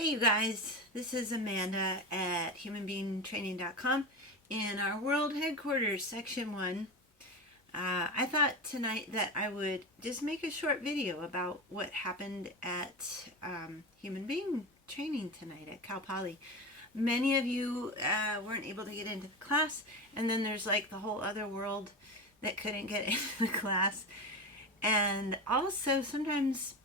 Hey you guys, this is Amanda at humanbeingtraining.com in our world headquarters, section 1. I thought tonight that I would just make a short video about what happened at Human Being Training tonight at Cal Poly. Many of you weren't able to get into the class, and then there's like the whole other world that couldn't get into the class. And also sometimes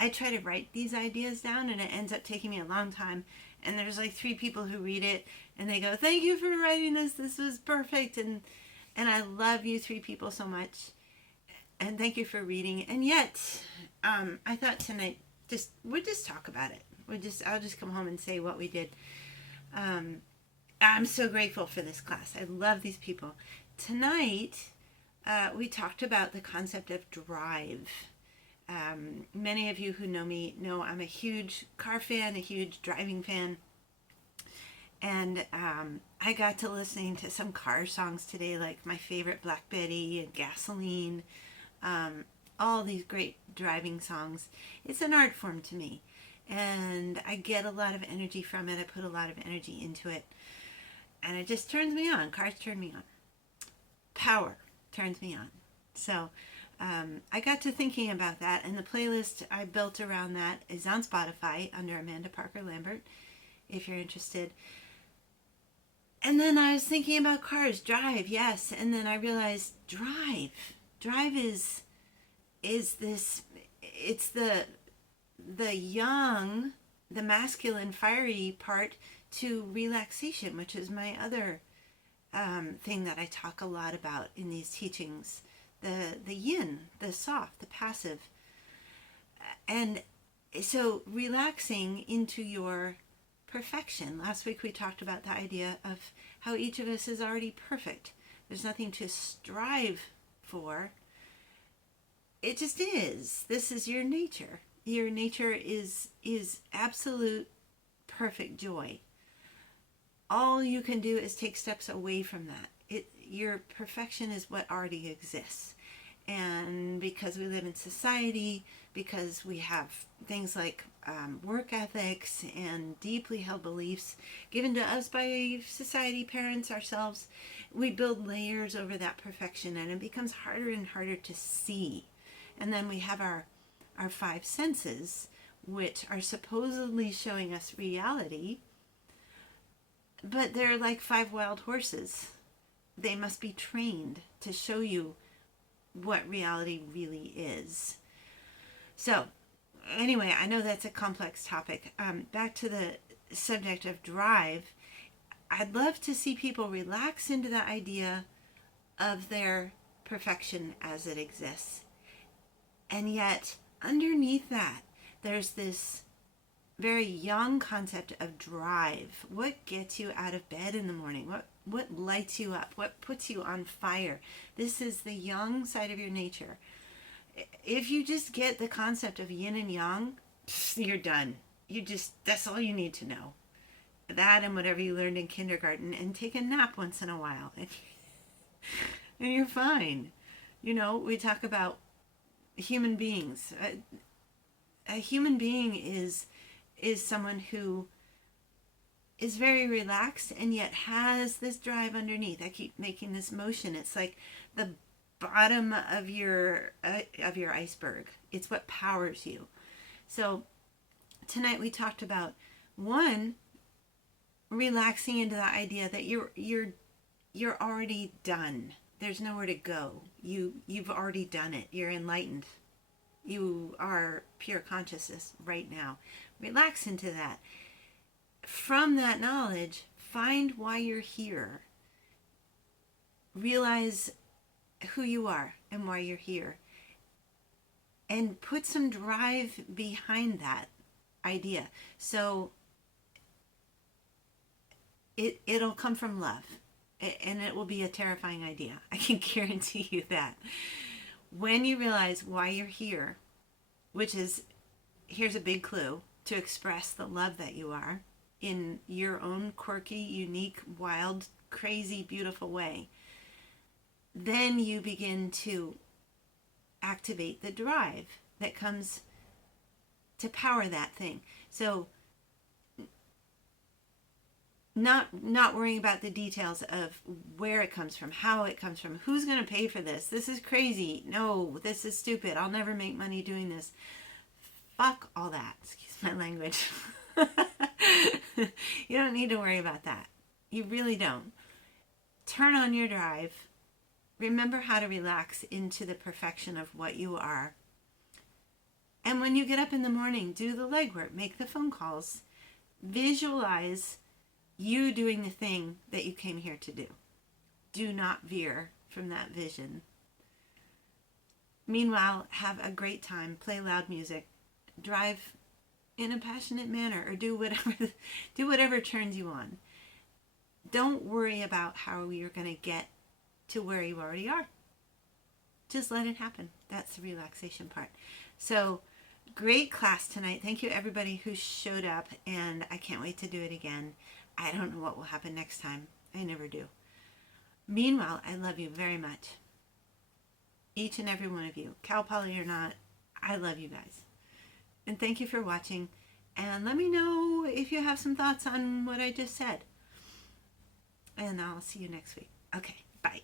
I try to write these ideas down and it ends up taking me a long time, and there's like 3 people who read it and they go, thank you for writing this was perfect, and I love you 3 people so much, and thank you for reading. And yet I thought tonight we'll just talk about it. I'll just come home and say what we did. I'm so grateful for this class. I love these people. Tonight we talked about the concept of drive. Many of you who know me know I'm a huge car fan, a huge driving fan. And I got to listening to some car songs today, like my favorite Black Betty and Gasoline, all these great driving songs. It's an art form to me, and I get a lot of energy from it. I put a lot of energy into it, and it just turns me on. Cars turn me on. Power turns me on. So I got to thinking about that, and the playlist I built around that is on Spotify under Amanda Parker Lambert, if you're interested. And then I was thinking about cars, drive, yes, and then I realized drive is this, it's the young, the masculine, fiery part to relaxation, which is my other thing that I talk a lot about in these teachings. The yin, the soft, the passive. And so relaxing into your perfection. Last week we talked about the idea of how each of us is already perfect. There's nothing to strive for. It just is. This is your nature. Your nature is absolute perfect joy. All you can do is take steps away from that. Your perfection is what already exists. And because we live in society, because we have things like work ethics and deeply held beliefs given to us by society, parents, ourselves, we build layers over that perfection, and it becomes harder and harder to see. And then we have our 5 senses, which are supposedly showing us reality, but they're like 5 wild horses. They must be trained to show you what reality really is. So anyway, I know that's a complex topic. Back to the subject of drive. I'd love to see people relax into the idea of their perfection as it exists. And yet underneath that, there's this very young concept of drive. What gets you out of bed in the morning? What lights you up? What puts you on fire? This is the young side of your nature. If you just get the concept of yin and yang, you're done. That's all you need to know. That and whatever you learned in kindergarten, and take a nap once in a while. And you're fine. You know, we talk about human beings. A human being is someone who is very relaxed and yet has this drive underneath. I keep making this motion. It's like the bottom of your iceberg. It's what powers you. So tonight we talked about, 1, relaxing into the idea that you're already done. There's nowhere to go. You've already done it. You're enlightened. You are pure consciousness right now. Relax into that. From that knowledge, find why you're here. Realize who you are and why you're here. And put some drive behind that idea. So it'll come from love. And it will be a terrifying idea. I can guarantee you that. When you realize why you're here, which is, here's a big clue, to express the love that you are in your own quirky, unique, wild, crazy, beautiful way, then you begin to activate the drive that comes to power that thing. So not worrying about the details of where it comes from, how it comes from, who's going to pay for this. This is crazy. No, this is stupid. I'll never make money doing this. Fuck all that. Excuse my language. You don't need to worry about that. You really don't. Turn on your drive. Remember how to relax into the perfection of what you are. And when you get up in the morning, do the legwork, make the phone calls, visualize you doing the thing that you came here to do. Do not veer from that vision. Meanwhile, have a great time, play loud music, drive in a passionate manner, or do whatever turns you on. Don't worry about how you're going to get to where you already are. Just let it happen. That's the relaxation part. So, great class tonight. Thank you everybody who showed up, and I can't wait to do it again. I don't know what will happen next time. I never do. Meanwhile, I love you very much. Each and every one of you. Cal Poly or not, I love you guys. And thank you for watching. And let me know if you have some thoughts on what I just said. And I'll see you next week. Okay, bye.